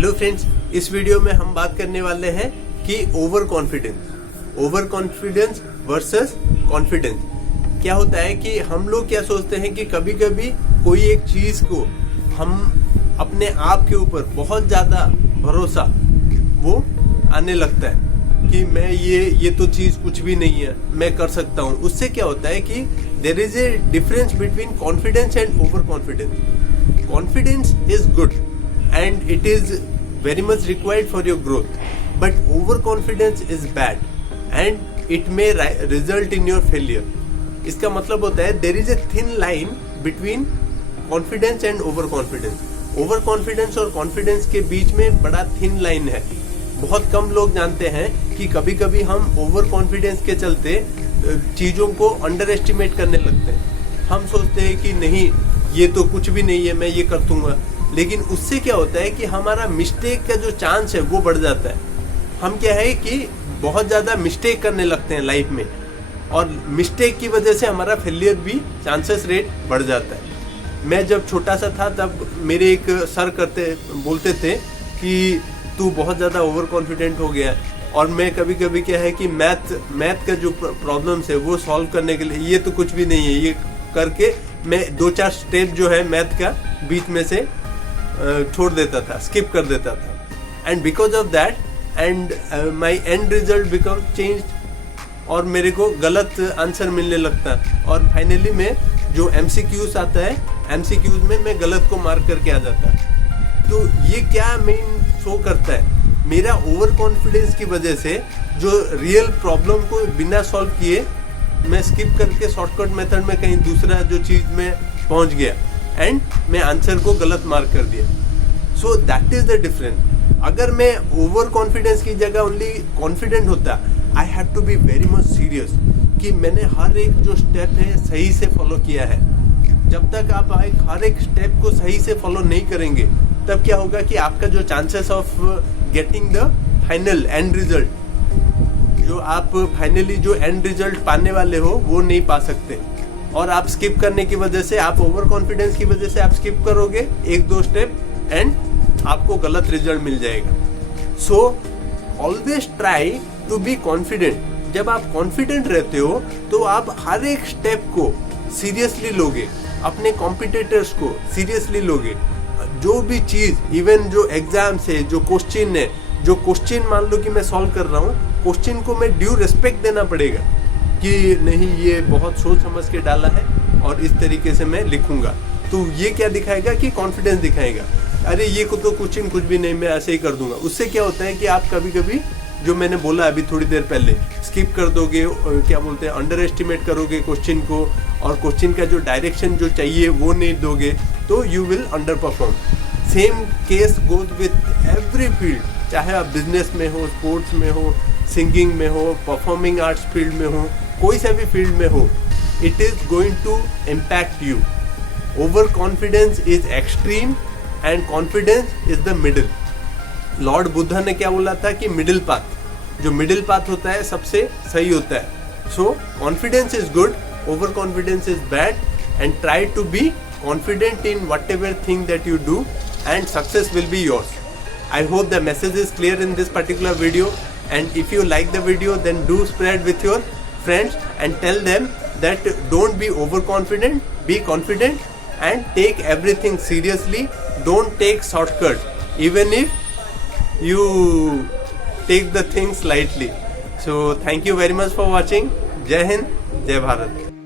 Hello friends, इस video में हम बात करने वाले हैं कि ओवर कॉन्फिडेंस वर्सेस कॉन्फिडेंस। क्या होता है कि हम लोग क्या सोचते हैं कि कभी कभी कोई एक चीज को हम अपने आप के ऊपर बहुत ज्यादा भरोसा वो आने लगता है कि मैं ये तो चीज कुछ भी नहीं है, मैं कर सकता हूँ। उससे क्या होता है कि there is a difference between confidence and over confidence. Confidence is good and it is very much required for your growth, but overconfidence is bad and it may result in your failure. इसका मतलब होता है there is a thin line between confidence and overconfidence. Overconfidence और confidence के बीच में बड़ा thin line है। बहुत कम लोग जानते हैं कि कभी कभी हम overconfidence के चलते चीज़ों को अंडर एस्टिमेट करने लगते हैं। हम सोचते हैं कि नहीं, ये तो कुछ भी नहीं है, मैं ये कर दूंगा। लेकिन उससे क्या होता है कि हमारा मिस्टेक का जो चांस है वो बढ़ जाता है। हम क्या है कि बहुत ज़्यादा मिस्टेक करने लगते हैं लाइफ में, और मिस्टेक की वजह से हमारा फेलियर भी चांसेस रेट बढ़ जाता है। मैं जब छोटा सा था तब मेरे एक सर बोलते थे कि तू बहुत ज़्यादा ओवर कॉन्फिडेंट हो गया। और मैं कभी कभी क्या है कि मैथ का जो प्रॉब्लम्स है वो सॉल्व करने के लिए ये तो कुछ भी नहीं है, ये करके मैं 2-4 स्टेप जो है मैथ का बीच में से छोड़ देता था, स्किप कर देता था। And because of that and my and result become change, और मेरे को गलत आंसर मिलने लगता। और फाइनली में जो MCQs आता है, MCQs में मैं गलत को मार्क करके आ जाता। तो ये क्या मेन शो करता है, मेरा ओवर कॉन्फिडेंस की वजह से जो रियल प्रॉब्लम को बिना सॉल्व किए मैं स्किप करके शॉर्टकट मेथड में कहीं दूसरा जो चीज़ में पहुंच गया एंड मैं आंसर को गलत मार्क कर दिया। So that is the difference. अगर मैं ओवर कॉन्फिडेंस की जगह ओनली कॉन्फिडेंट होता, I have to be very much serious कि मैंने हर एक जो स्टेप है सही से फॉलो किया है। जब तक आप हर एक स्टेप को सही से फॉलो नहीं करेंगे तब क्या होगा कि आपका जो chances of getting the final and result, जो आप फाइनली जो एंड रिजल्ट पाने वाले हो वो नहीं पा सकते। और आप स्किप करने की वजह से, आप ओवर कॉन्फिडेंस की वजह से आप स्किप करोगे 1-2 स्टेप एंड आपको गलत रिजल्ट मिल जाएगा। So always try to be confident. जब आप कॉन्फिडेंट रहते हो तो आप हर एक स्टेप को सीरियसली लोगे, अपने कॉम्पिटिटर्स को सीरियसली लोगे। जो भी चीज़, इवन जो एग्जाम्स है, जो क्वेश्चन है, जो क्वेश्चन मान लो कि मैं सॉल्व कर रहा हूँ, क्वेश्चन को मैं ड्यू रिस्पेक्ट देना पड़ेगा कि नहीं, ये बहुत सोच समझ के डाला है और इस तरीके से मैं लिखूंगा। तो ये क्या दिखाएगा कि कॉन्फिडेंस दिखाएगा। अरे ये को तो क्वेश्चन कुछ भी नहीं, मैं ऐसे ही कर दूंगा। उससे क्या होता है कि आप कभी कभी जो मैंने बोला अभी थोड़ी देर पहले, स्किप कर दोगे, क्या बोलते हैं, अंडर एस्टिमेट करोगे क्वेश्चन को, और क्वेश्चन का जो डायरेक्शन जो चाहिए वो नहीं दोगे, तो you will under perform. Same case goes with every field, चाहे आप बिजनेस में हो, स्पोर्ट्स में हो, सिंगिंग में हो, परफॉर्मिंग आर्ट्स फील्ड में हो, कोई सा भी फील्ड में हो, it is going to impact you. Over confidence is extreme and confidence is the middle. Lord Buddha ने क्या बोला था कि मिडिल पाथ, जो मिडिल पाथ होता है सबसे सही होता है। So confidence is good, over confidence is bad, and try to be confident in whatever thing that you do and success will be yours. I hope the message is clear in this particular video, and if you like the video then do spread with your friends and tell them that don't be overconfident, be confident and take everything seriously. Don't take shortcut even if you take the things lightly. So thank you very much for watching. Jai Hind, Jai Bharat.